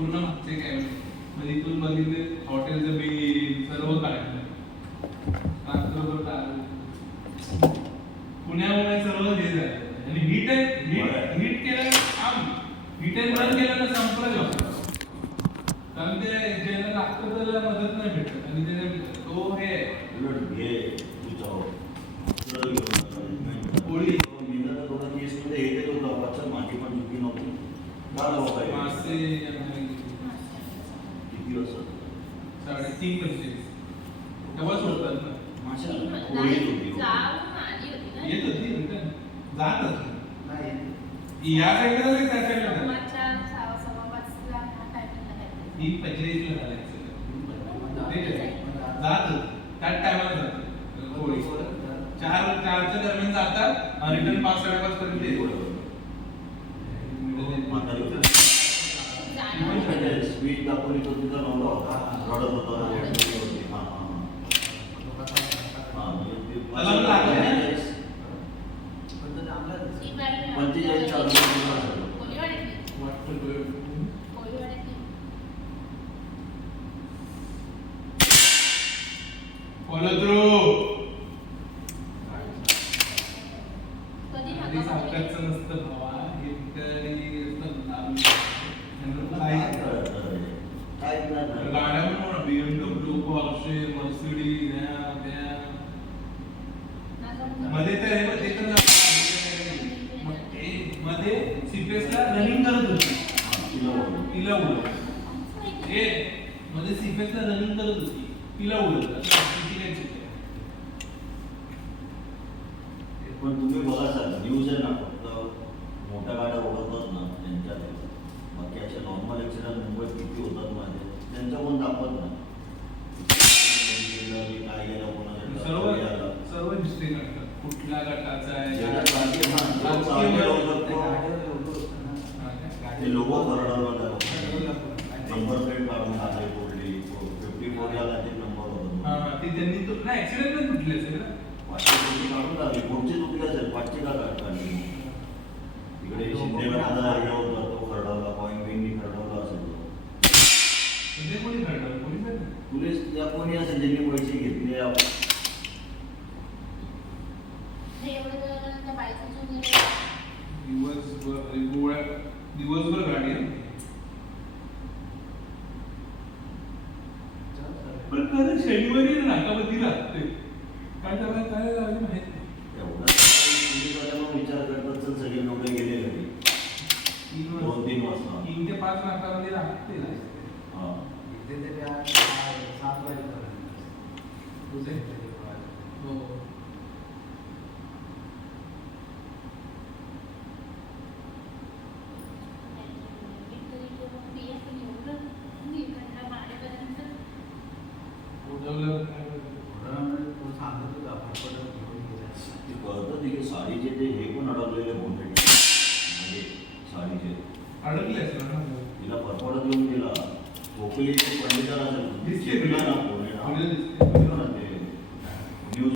पूर्ण मागचे कॅमेरे म्हणजे इथून बघितले हॉटेलचं बिल सर्व काढलं रात्रभर काढलं पुण्यामुळे सर्व हे झालं आणि हीट केलं काम हीट अँड रन केलं तर संपलं जॉब कारण ते ज्याला लागतं त्याला मदत नाही भेटत आणि त्याने तो हे पोळी मासे किती वाजता 3:35 तेव्हाच होतात ना माशा येत होती जात होती या साईडला नाही त्या साईडला ही 45 ला जात होती त्याच टायमाला जात होळी 4:00च्या दरम्यान जातात रिटर्न 5-5:30 पर्यंत येतो स्वीट दाखवली तो तुझा नवरा होता रडत होता follow through कधी सांगायचं नसतं भावा हे तरी गाड्या पण BMW Porsche Mercedes मध्ये तर मध्ये सीपीएसला रनिंग करत होती तिला उडवलं मध्ये सीपीएसला रनिंग करत होती तिला उडवलं पण तुम्ही बघा सर न्यूज आहे ना फक्त मोठ्या गाड्या ओढवतात ना त्यांच्या बाकी अशा नॉर्मल ॲक्सिडेंट मुंबईत किती होतात माझे त्यांच्या पण दाखवत ना काय गेलं कोणाच्या सर्व हिस्ट्री काढतात कुठल्या गटाचा आहे ते लोक करडवलं नंबर प्लेट काढून टाकले फोडली 54 या गाडीत नंबर होता ते त्यांनी तो नाही ॲक्सिडेंट पण कुठले असेल ना काढून टाकली पुढची चुकली असेल पाचशे का काढली इकडे शिंदेगडाचा एरिया होता तो खरडवला पॉईंट बिंगी खरडवला असेल पोलीस या कोणी असेल ज्यांनी पैसे घेतले दिवसभर गाडी पण खरं शनिवारी नाकाबंदी लागते काय त्याला काय झालं माहिती विचार करतात सगळे लोक गेले घरी 2-3 वाजता 3 ते 5 नाकाबंदी लागते साडीचे ते हे पण अडकलेले मोठे साडीचे अडकले तिला परपडत येऊन गेला खोकली पंडिताला